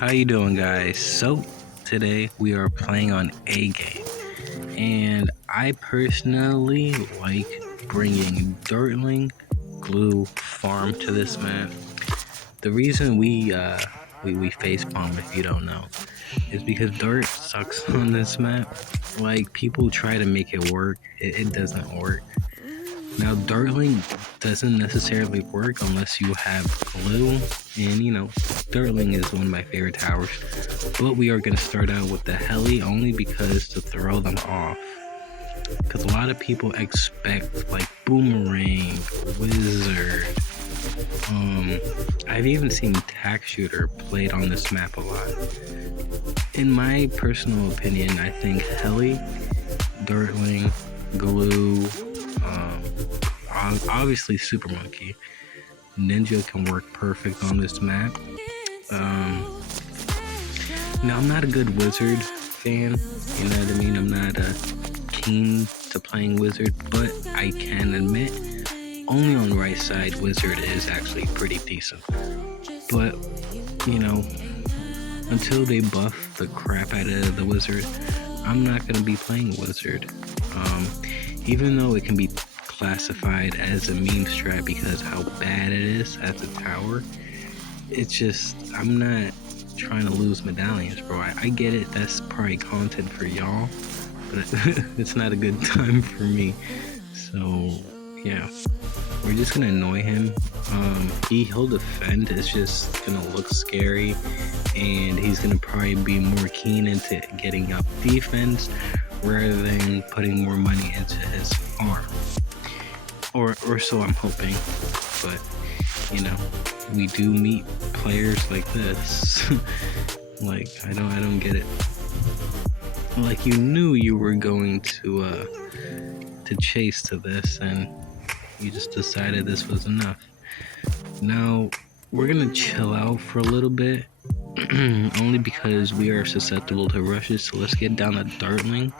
How you doing, guys? So today we are playing on A game, and I personally like bringing Dirtling Glue Farm to this map. The reason we face palm, if you don't know, is because Dirt sucks on this map. Like, people try to make it work, it doesn't work. Now, Dartling doesn't necessarily work unless you have glue, and Dartling is one of my favorite towers. But we are going to start out with the heli only because to throw them off. Because a lot of people expect like Boomerang, Wizard. I've even seen Tack Shooter played on this map a lot. In my personal opinion, I think heli, Dartling, glue, obviously Super Monkey, Ninja can work perfect on this map. Now, I'm not a good Wizard fan, you know what I mean? I'm not keen to playing Wizard, but I can admit only on right side Wizard is actually pretty decent. But until they buff the crap out of the Wizard, I'm not gonna be playing Wizard. Even though it can be classified as a meme strat because how bad it is as a tower, it's just, I'm not trying to lose medallions, bro. I get it, that's probably content for y'all, but it's not a good time for me. So yeah, we're just gonna annoy him. He'll defend, it's just gonna look scary, and he's gonna probably be more keen into getting up defense rather than putting more money into his farm. Or so I'm hoping. But we do meet players like this. Like, I don't get it. Like, you knew you were going to chase to this, and you just decided this was enough. Now we're gonna chill out for a little bit. Only because we are susceptible to rushes, so let's get down to Dartling.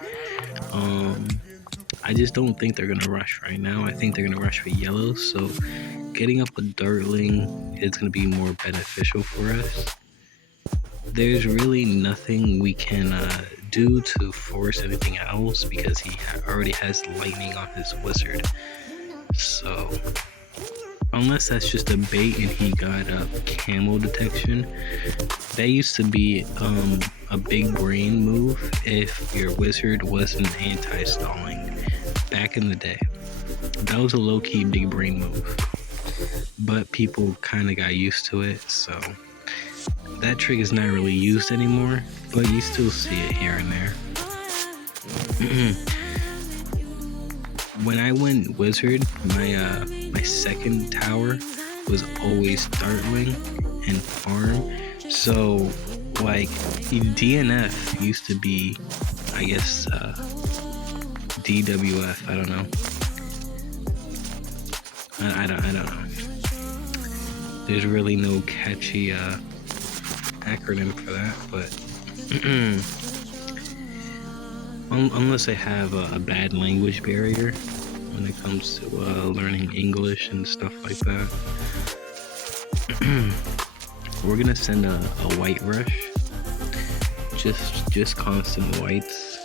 I just don't think they're gonna rush right now. I think they're gonna rush for yellow, so getting up a Dartling is gonna be more beneficial for us. There's really nothing we can do to force anything else because he already has lightning on his Wizard. So unless that's just a bait and he got camo detection, that used to be a big brain move if your Wizard wasn't anti-stalling back in the day. That was a low-key big brain move, but people kind of got used to it, so that trick is not really used anymore, but you still see it here and there. When I went Wizard, my second tower was always Dartling and Farm. So like DNF used to be, I guess, DWF. I don't know. I don't know. There's really no catchy acronym for that, but unless I have a bad language barrier when it comes to learning English and stuff like that. We're gonna send a white rush, just constant whites.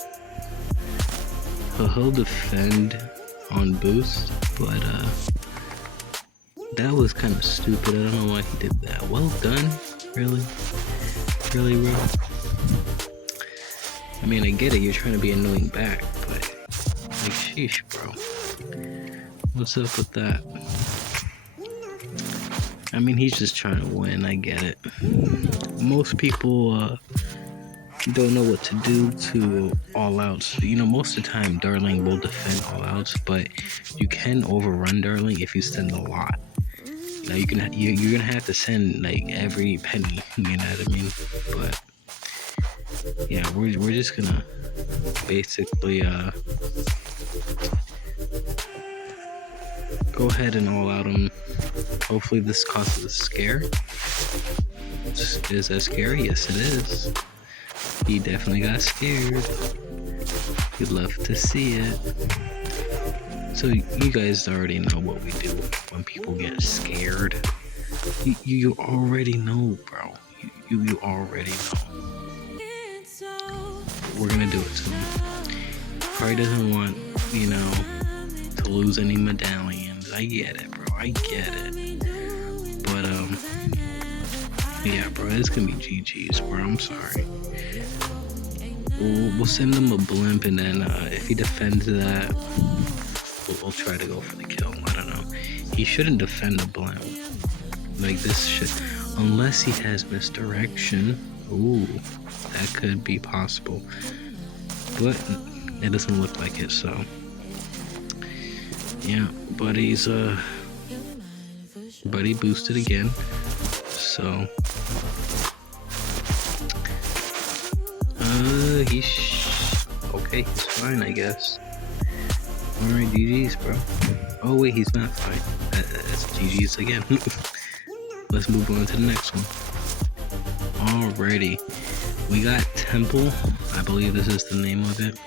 He'll defend on boost, but that was kind of stupid. I don't know why he did that. Well done, really, bro. I mean, I get it, you're trying to be annoying back, but like, sheesh, bro. What's up with that? I mean, he's just trying to win, I get it. Most people don't know what to do to all outs. Most of the time, Dartling will defend all outs, but you can overrun Dartling if you send a lot. You're gonna have to send like every penny, you know what I mean? But yeah, we're just gonna basically go ahead and all out him. Hopefully this causes a scare. Is that scary? Yes, it is. He definitely got scared. You'd love to see it. So you guys already know what we do when people get scared. You already know, bro. You already know. We're gonna do it to him. Probably doesn't want, you know, to lose any medallions. I get it, bro. I get it. But yeah, bro, it's gonna be GG's, bro. I'm sorry. We'll send him a blimp, and then if he defends that, we'll try to go for the kill. I don't know. He shouldn't defend a blimp. Like, this should, unless he has misdirection. Ooh, that could be possible. But it doesn't look like it, so yeah, Buddy boosted again. So okay, he's fine, I guess. Alright, GG's, bro. Oh wait, he's not fine. That's GG's again. Let's move on to the next one. Alrighty, we got Temple. I believe this is the name of it.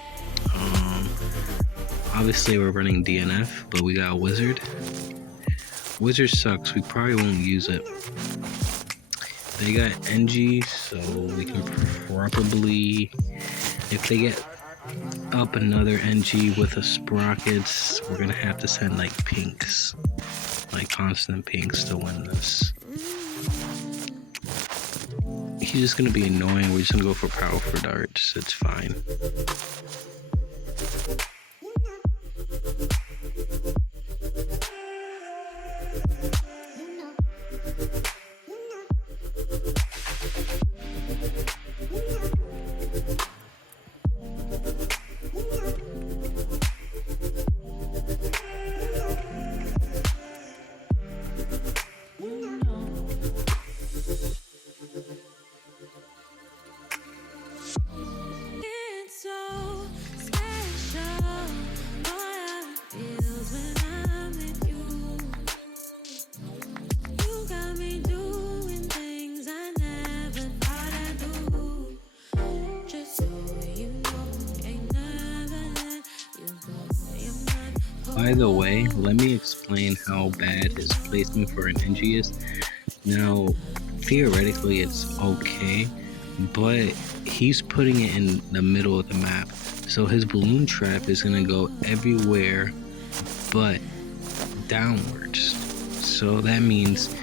Obviously we're running DNF, but we got Wizard. Wizard sucks. We probably won't use it. They got NG, so we can probably, if they get up another NG with a Sprockets, we're gonna have to send like pinks, like constant pinks to win this. He's just gonna be annoying. We're just gonna go for powerful darts. It's fine. By the way, let me explain how bad his placement for an NG is. Now, theoretically it's okay, but he's putting it in the middle of the map. So his balloon trap is gonna go everywhere but downwards. So that means,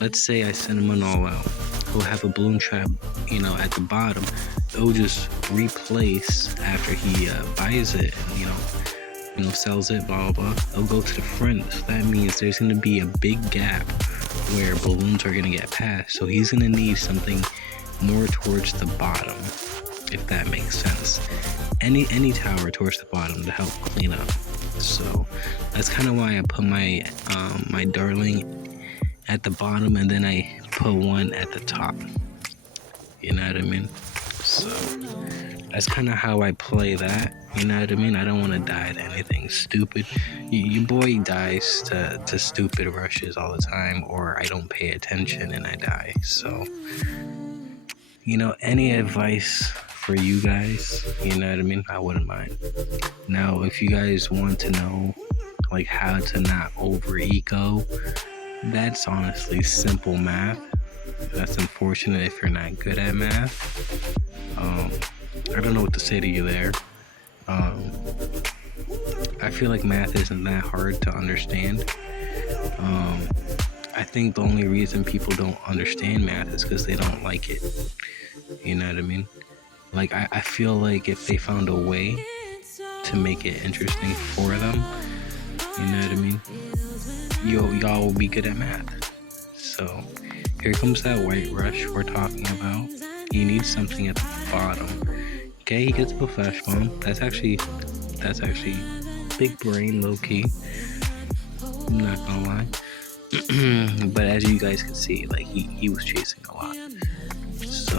let's say I send him an all out. He'll have a balloon trap, you know, at the bottom. It'll just replace after he buys it, you know, sells it, blah, blah, blah. They'll go to the front. So that means there's going to be a big gap where balloons are going to get passed. So he's going to need something more towards the bottom, if that makes sense. Any tower towards the bottom to help clean up. So that's kind of why I put my my darling at the bottom, and then I put one at the top. You know what I mean? So that's kind of how I play that. You know what I mean? I don't want to die to anything stupid. Your boy dies to stupid rushes all the time, or I don't pay attention and I die. So, you know, any advice for you guys, you know what I mean? I wouldn't mind. Now, if you guys want to know, like, how to not over eco, that's honestly simple math. That's unfortunate if you're not good at math. I don't know what to say to you there. I feel like math isn't that hard to understand. I think the only reason people don't understand math is because they don't like it. You know what I mean? Like, I feel like if they found a way to make it interesting for them, you know what I mean? Y'all will be good at math. So, here comes that white rush we're talking about. You need something at the bottom. Okay, he gets a flash bomb. That's actually big brain, low key. I'm not gonna lie. But as you guys can see, like, he was chasing a lot. So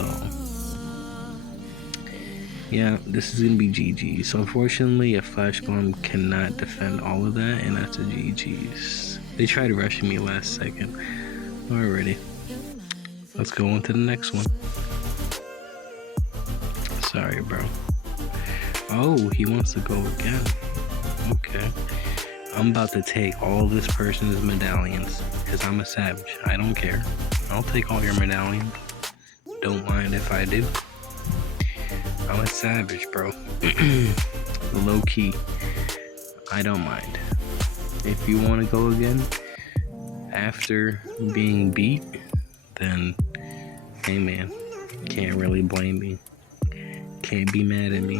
yeah, this is gonna be GG. So unfortunately, a flash bomb cannot defend all of that, and that's a GG's. They tried rushing me last second. Alrighty, let's go on to the next one. Sorry, bro. Oh, he wants to go again. Okay. I'm about to take all this person's medallions, because I'm a savage. I don't care. I'll take all your medallions. don't mind if I do. I'm a savage, bro. Low key. I don't mind. If you want to go again after being beat, then hey man, can't really blame me. Can't be mad at me.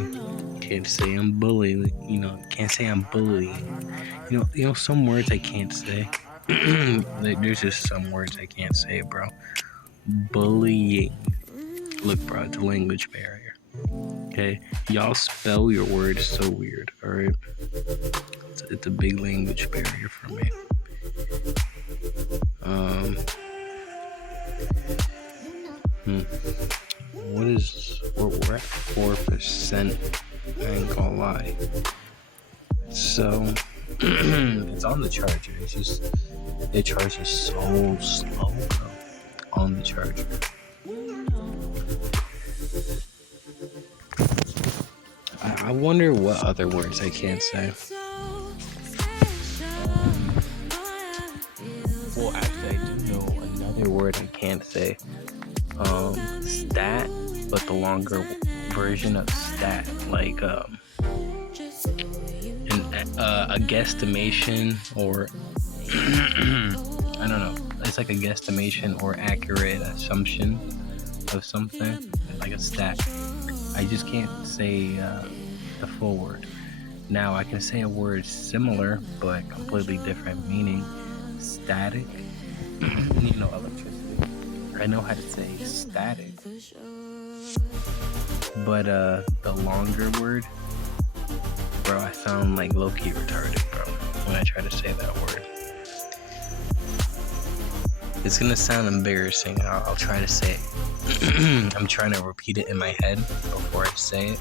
Can't say I'm bullying. Can't say I'm bullying. Some words I can't say. There's just some words I can't say, bro. Bullying. Look, bro, it's a language barrier. Okay, y'all spell your words so weird. All right, it's a big language barrier for me. We're at 4%. I ain't gonna lie. So it's on the charger. It's just it charges so slow, bro. On the charger. I wonder what other words I can't say. Well, actually, I do know another word I can't say. Stat, but the longer version of stat, like a guesstimation, or I don't know. It's like a guesstimation or accurate assumption of something, like a stat. I just can't say the full word. Now I can say a word similar but completely different meaning. Static. Electricity. I know how to say static. But the longer word, bro, I sound like low-key retarded, bro, when I try to say that word. It's gonna sound embarrassing. I'll try to say it. I'm trying to repeat it in my head before I say it.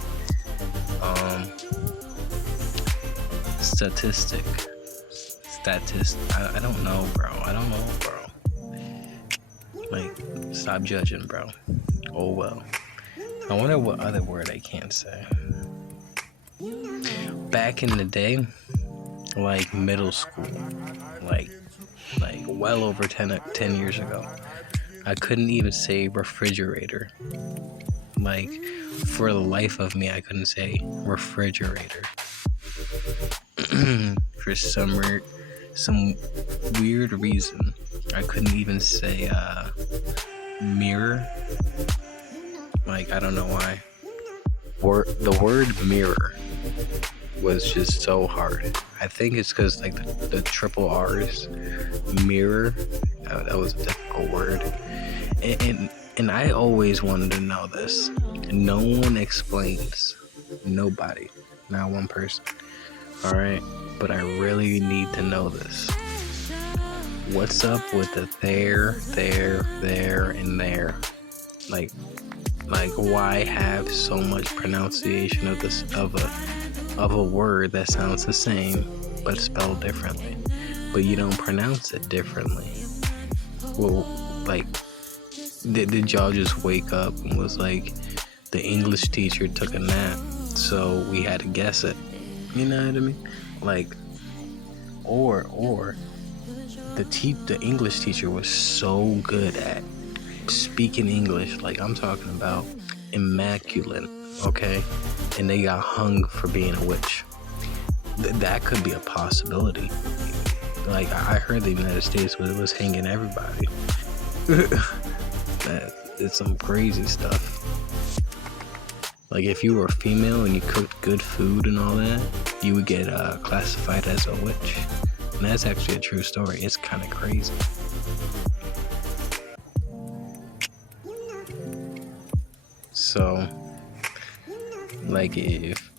Statistic. I don't know, bro. Like, stop judging, bro. Oh well. I wonder what other word I can't say. Back in the day, like middle school, like well over 10 years ago, I couldn't even say refrigerator. Like, for the life of me, I couldn't say refrigerator. For some weird reason, I couldn't even say mirror. Like, I don't know why. The word mirror was just so hard. I think it's because like the triple R's, mirror. That was a difficult word. And I always wanted to know this. No one explains. Nobody. Not one person. All right, but I really need to know this. What's up with the there, and there? Like why have so much pronunciation of this of a word that sounds the same but spelled differently, but you don't pronounce it differently? Well, like, did y'all just wake up and was like, the English teacher took a nap, so we had to guess it? You know what I mean? Like, or the English teacher was so good at speaking English, like I'm talking about immaculate, okay? And they got hung for being a witch. That could be a possibility. Like, I heard the United States was hanging everybody. It's some crazy stuff. Like, if you were a female and you cooked good food and all that, you would get classified as a witch. And that's actually a true story. It's kind of crazy. So, like, if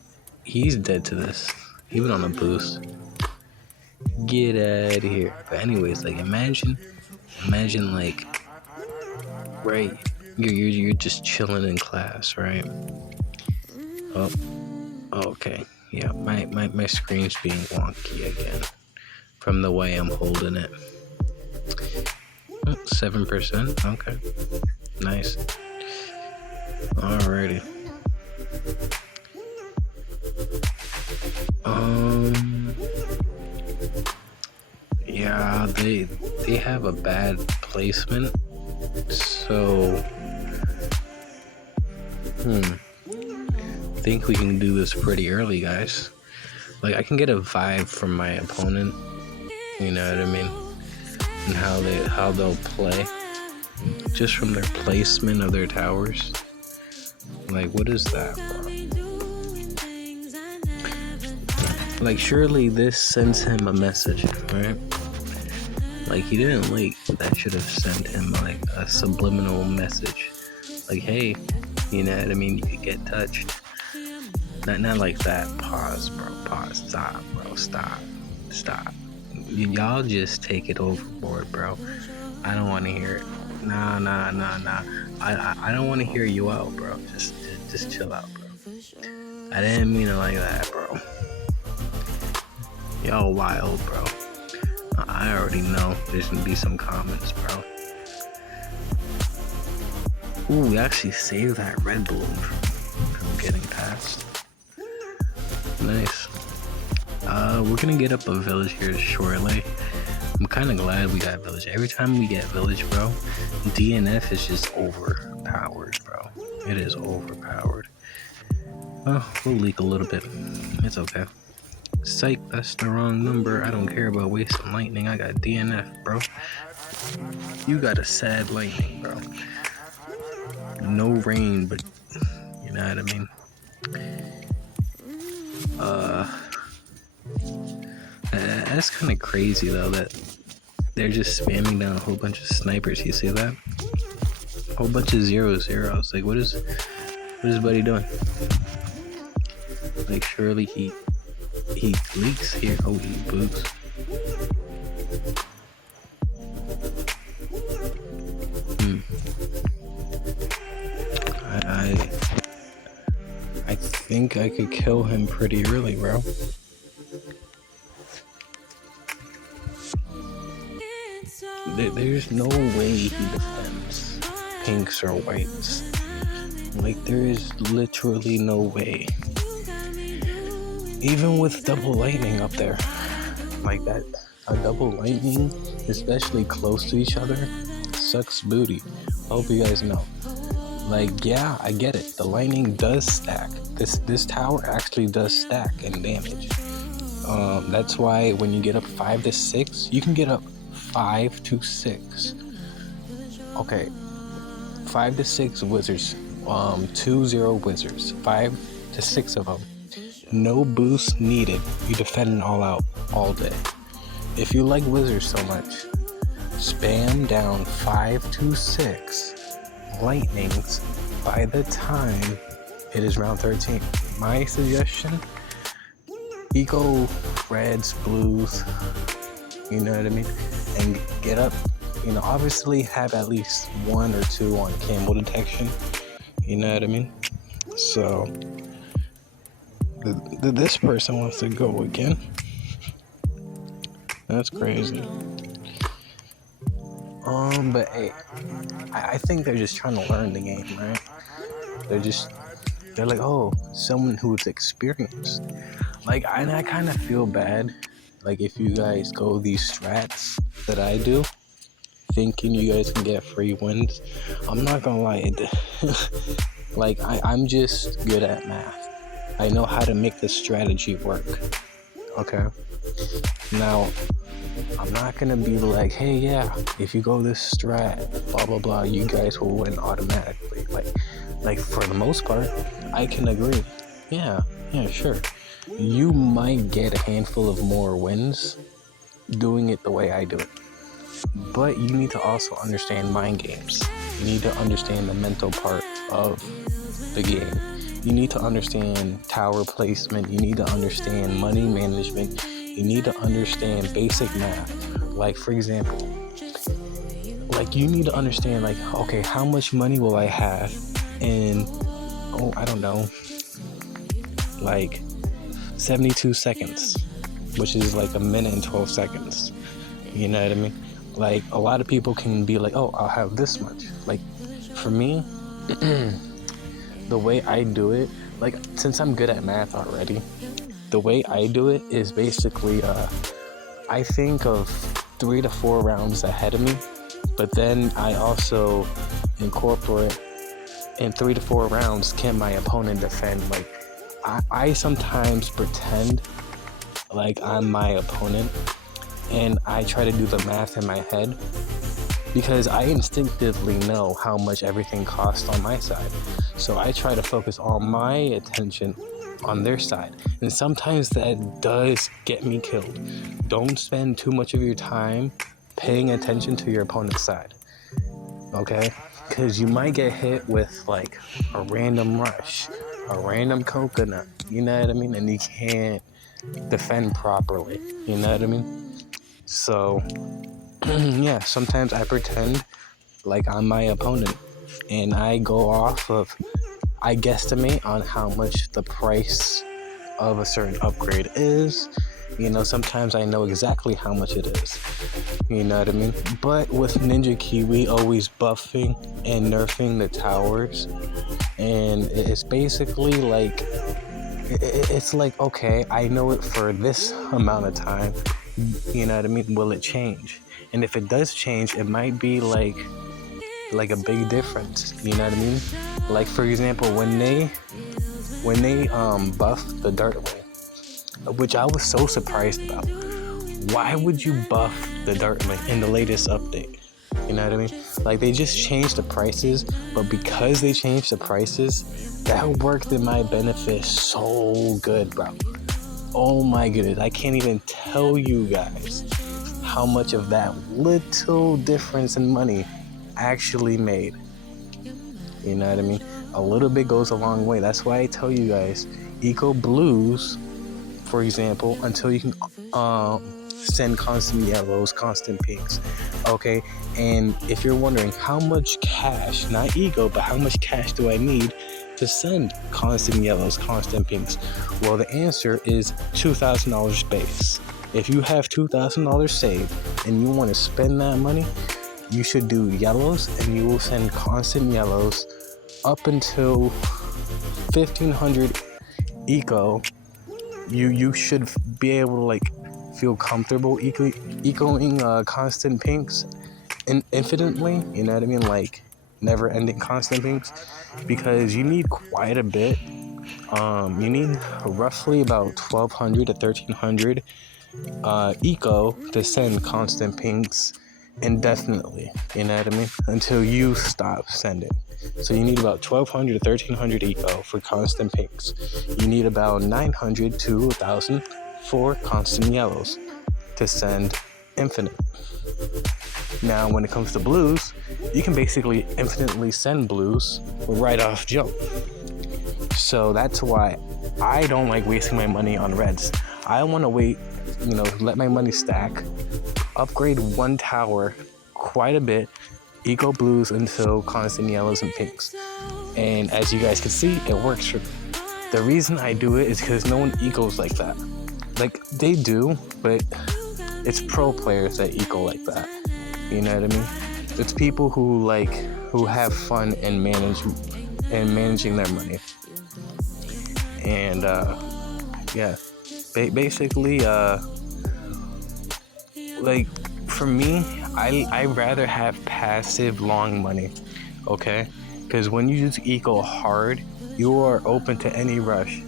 he's dead to this, he went on a boost. Get out of here. But anyways, like, imagine like, right, you're just chilling in class, right? Oh, okay. Yeah, my screen's being wonky again from the way I'm holding it. 7%. Okay. Nice. Alrighty. Yeah, they have a bad placement, so Think we can do this pretty early, guys. Like, I can get a vibe from my opponent, you know what I mean, and how they'll play, just from their placement of their towers. Like, what is that, bro? Like, surely this sends him a message, right? Like, he didn't leak, but that should have sent him, like, a subliminal message. Like, hey, you know what I mean, you could get touched. Not like that. Pause, bro. Pause. Stop, bro. Stop. Y'all just take it overboard, bro. I don't want to hear it. Nah. I don't want to hear you out, bro. Just chill out, bro. I didn't mean it like that, bro. Y'all wild, bro. I already know there's gonna be some comments, bro. Ooh, we actually saved that red balloon from getting past. Nice. We're gonna get up a village here shortly. I'm kind of glad we got village. Every time we get village, bro, DNF is just overpowered, bro. It is overpowered. Well, we'll leak a little bit. It's okay. Psych, that's the wrong number. I don't care about wasting lightning. I got DNF, bro. You got a sad lightning, bro. No rain, but you know what I mean. That's kind of crazy though that they're just spamming down a whole bunch of snipers. You see that? A whole bunch of 0-0s. Like, what is buddy doing? Like, surely he leaks here. Oh, he boots. I think I could kill him pretty early, bro. There's no way he defends pinks or whites. Like, there is literally no way. Even with double lightning up there, like that, a double lightning, especially close to each other, sucks booty. I hope you guys know. Like, yeah, I get it. The lightning does stack. This tower actually does stack in damage. That's why when you get up 5 to 6, you can get up 5 to 6. Okay, 5 to 6 wizards, 2-0 wizards, 5 to 6 of them. No boost needed. You defend all out all day. If you like wizards so much, spam down 5 to 6 lightnings by the time it is round 13. My suggestion, eco reds, blues, you know what I mean, and get up, you know, obviously have at least 1 or 2 on camo detection, you know what I mean. So this person wants to go again. That's crazy. But hey, I think they're just trying to learn the game, right? They're like, oh, someone who's experienced. Like, I kind of feel bad, like, if you guys go these strats that I do, thinking you guys can get free wins. I'm not gonna lie, like, I'm just good at math. I know how to make the strategy work, okay? Now, I'm not gonna be like, hey, yeah, if you go this strat, blah, blah, blah, you guys will win automatically. Like for the most part, I can agree. Yeah, sure. You might get a handful of more wins doing it the way I do it. But you need to also understand mind games. You need to understand the mental part of the game. You need to understand tower placement. You need to understand money management. You need to understand basic math. Like, for example, like, you need to understand, like, okay, how much money will I have in, I don't know, like 72 seconds, which is like a minute and 12 seconds. You know what I mean? Like, a lot of people can be like, oh, I'll have this much. Like, for me, the way I do it, like, since I'm good at math already, the way I do it is basically, I think of 3 to 4 rounds ahead of me, but then I also incorporate in 3 to 4 rounds can my opponent defend? Like, I sometimes pretend like I'm my opponent, and I try to do the math in my head because I instinctively know how much everything costs on my side. So I try to focus all my attention on their side. And sometimes that does get me killed. Don't spend too much of your time paying attention to your opponent's side. Okay? Because you might get hit with like a random rush, a random coconut, you know what I mean? And you can't defend properly, you know what I mean? So yeah, sometimes I pretend like I'm my opponent, and I guesstimate on how much the price of a certain upgrade is. You know, sometimes I know exactly how much it is, you know what I mean? But with Ninja Kiwi always buffing and nerfing the towers, and it's basically like, it's like, okay, I know it for this amount of time, you know what I mean? Will it change? And if it does change, it might be like a big difference, you know what I mean? Like, for example, when they buffed the Dirt Lane, which I was so surprised about. Why would you buff the Dirt Lane in the latest update? You know what I mean? Like, they just changed the prices, but because they changed the prices, that worked in my benefit so good, bro. Oh my goodness, I can't even tell you guys how much of that little difference in money actually made. You know what I mean? A little bit goes a long way. That's why I tell you guys, Eco Blues, for example, until you can send constant yellows, constant pinks. Okay, and if you're wondering how much cash, not ego, but how much cash do I need to send constant yellows, constant pinks? Well, the answer is $2,000 base. If you have $2,000 saved and you want to spend that money, you should do yellows, and you will send constant yellows up until 1,500 eco. You should be able to like feel comfortable ecoing constant pinks infinitely, you know what I mean? Like never ending constant pinks, because you need quite a bit. You need roughly about 1,200 to 1,300 eco to send constant pinks indefinitely, you know what I mean? Until you stop sending. So you need about 1,200 to 1,300 eco for constant pinks. You need about 900 to 1,000 for constant yellows to send infinite. Now, when it comes to blues, you can basically infinitely send blues right off jump. So that's why I don't like wasting my money on reds. I want to wait, you know, let my money stack, upgrade one tower quite a bit, eco blues until constant yellows and pinks. And as you guys can see, it works for me. The reason I do it is because no one ecos like that. Like, they do, but it's pro players that eco like that. You know what I mean? It's people who have fun in managing their money. And yeah, basically, like for me, I rather have passive long money, okay? Because when you just eco hard, you are open to any rush.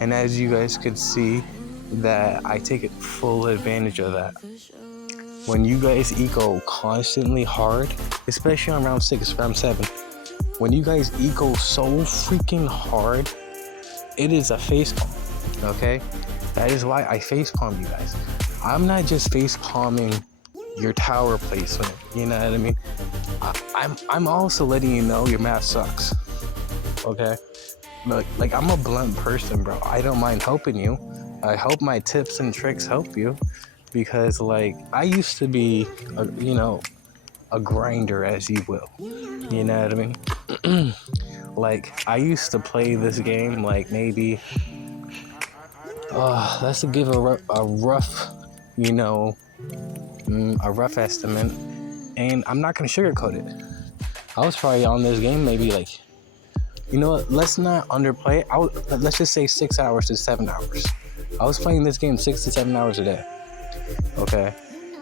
And as you guys could see, that I take full advantage of that. When you guys eco constantly hard, especially on round 6, round 7, when you guys eco so freaking hard, it is a facepalm, okay? That is why I facepalm you guys. I'm not just facepalming your tower placement, you know what I mean? I'm also letting you know your math sucks, okay? Like I'm a blunt person, bro. I don't mind helping you. I hope my tips and tricks help you, because like I used to be a grinder, as you will, you know what I mean? Like I used to play this game like maybe let's give a rough a rough estimate, and I'm not gonna sugarcoat it. I was probably on this game maybe like, you know what, let's not underplay it. Let's just say 6 hours to 7 hours. I was playing this game 6 to 7 hours a day. Okay.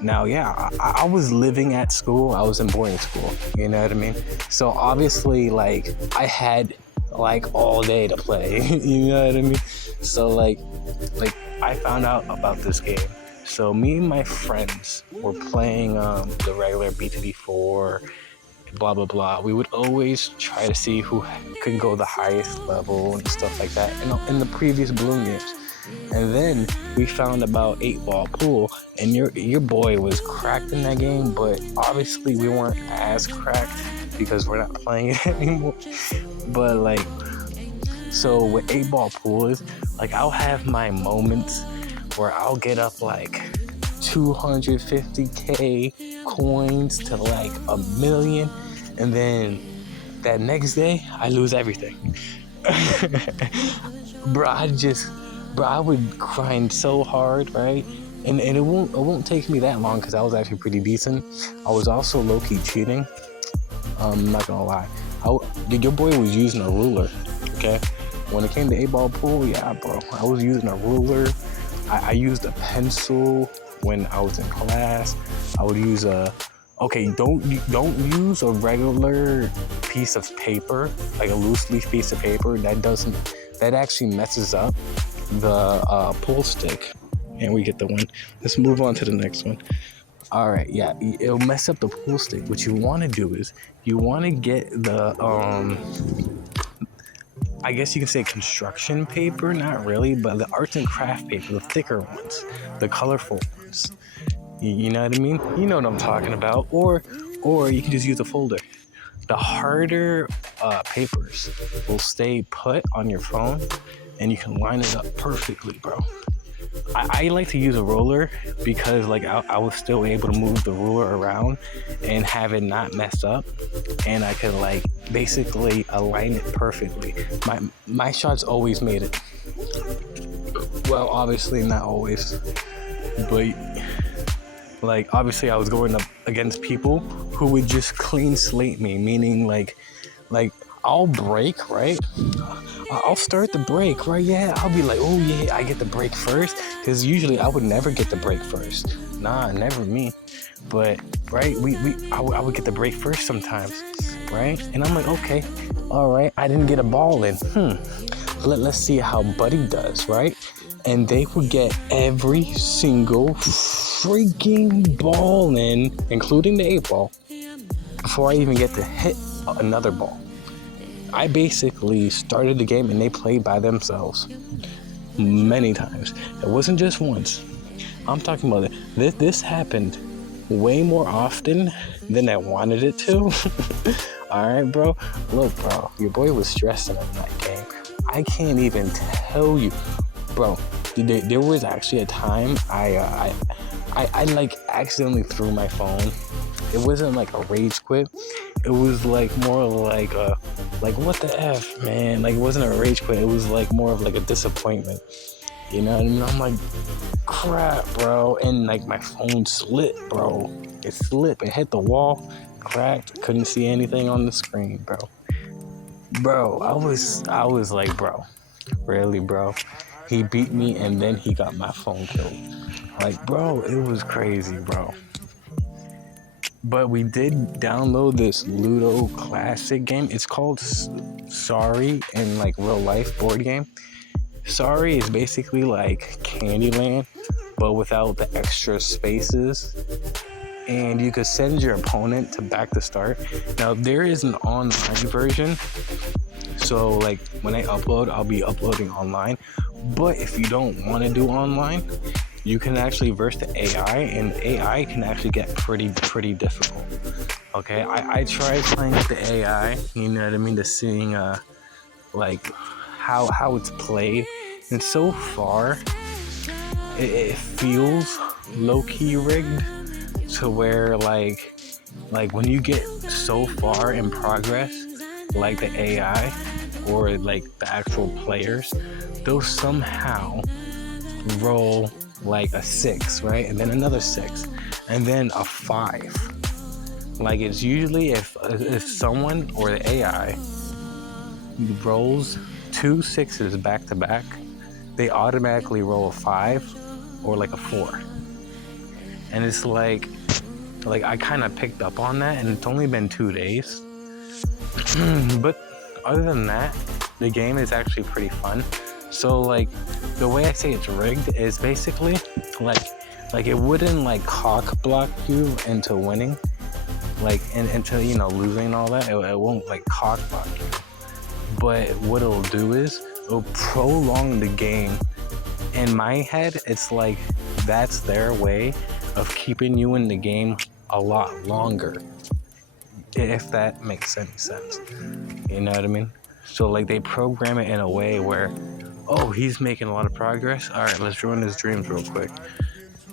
Now, yeah, I was living at school. I was in boarding school. You know what I mean? So obviously, like, I had like all day to play. You know what I mean? So like I found out about this game. So me and my friends were playing the regular BTD4, blah blah blah. We would always try to see who could go the highest level and stuff like that in the previous Bloom games. And then we found about 8-ball pool, and your boy was cracked in that game, but obviously we weren't as cracked because we're not playing it anymore. But like, so what 8-ball pool is, like, I'll have my moments where I'll get up like 250k coins to like 1,000,000, and then that next day I lose everything. Bro, I would grind so hard, right? And it won't take me that long because I was actually pretty decent. I was also low-key cheating. I'm not gonna lie. Your boy was using a ruler, okay? When it came to 8-ball pool, yeah, bro, I was using a ruler. I used a pencil when I was in class. I would use don't use a regular piece of paper, like a loose leaf piece of paper. That actually messes up the pool stick, and we get the win. Let's move on to the next one. All right, yeah, it'll mess up the pool stick. What you want to do is you want to get the I guess you can say construction paper, not really, but the arts and craft paper, the thicker ones, the colorful ones. You know what I mean? You know what I'm talking about. Or you can just use a folder. The harder papers will stay put on your phone, and you can line it up perfectly, bro. I like to use a ruler because like I was still able to move the ruler around and have it not mess up, and I could like basically align it perfectly. My shots always made it. Well, obviously not always, but like obviously I was going up against people who would just clean slate me, meaning like I'll break, right? I'll start the break, right? Yeah, I'll be like, oh yeah, I get the break first, because usually I would never get the break first. Nah, never me. But right, I would get the break first sometimes, right? And I'm like, okay, all right, I didn't get a ball in. Let's see how Buddy does, right? And they would get every single freaking ball in, including the 8-ball, before I even get to hit another ball. I basically started the game and they played by themselves many times. It wasn't just once. I'm talking about it. This happened way more often than I wanted it to. All right, bro. Look, bro, your boy was stressing in that game. I can't even tell you, bro. There was actually a time I like accidentally threw my phone. It wasn't like a rage quit. It was like more like what the F, man? Like, it wasn't a rage quit. It was like more of like a disappointment. You know what I mean? I'm like, crap, bro. And like my phone slipped, bro. It slipped. It hit the wall, cracked. Couldn't see anything on the screen, bro. Bro, I was like, bro, really, bro? He beat me and then he got my phone killed. Like, bro, it was crazy, bro. But we did download this Ludo classic game. It's called Sorry in like real life board game. Sorry is basically like Candyland, but without the extra spaces. And you could send your opponent to back to start. Now there is an online version. So like when I upload, I'll be uploading online. But if you don't want to do online, you can actually verse the AI, and AI can actually get pretty difficult. Okay, I tried playing with the AI, you know what I mean, to seeing like how it's played, and so far it feels low-key rigged to where like when you get so far in progress, like the AI or like the actual players, they'll somehow roll like a 6, right? And then another 6, and then a 5. Like, it's usually if someone or the AI rolls 2 6s back to back, they automatically roll a 5 or like a 4. And it's like I kind of picked up on that, and it's only been 2 days. But other than that, the game is actually pretty fun. So like the way I say it's rigged is basically like it wouldn't like cock block you into winning, like into losing and all that. It won't like cock block you. But what it'll do is it'll prolong the game. In my head, it's like that's their way of keeping you in the game a lot longer, if that makes any sense. You know what I mean? So like they program it in a way where, oh, he's making a lot of progress. All right, let's join his dreams real quick.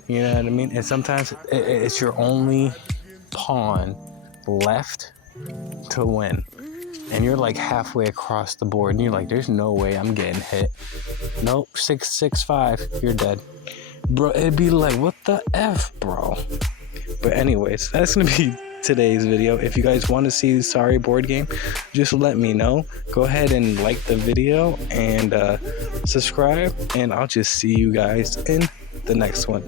You know what I mean? And sometimes it's your only pawn left to win. And you're like halfway across the board, and you're like, there's no way I'm getting hit. Nope, 665, you're dead. Bro, it'd be like, what the F, bro? But anyways, that's gonna be today's video. If you guys want to see the Sorry board game, just let me know. Go ahead and like the video and subscribe, and I'll just see you guys in the next one.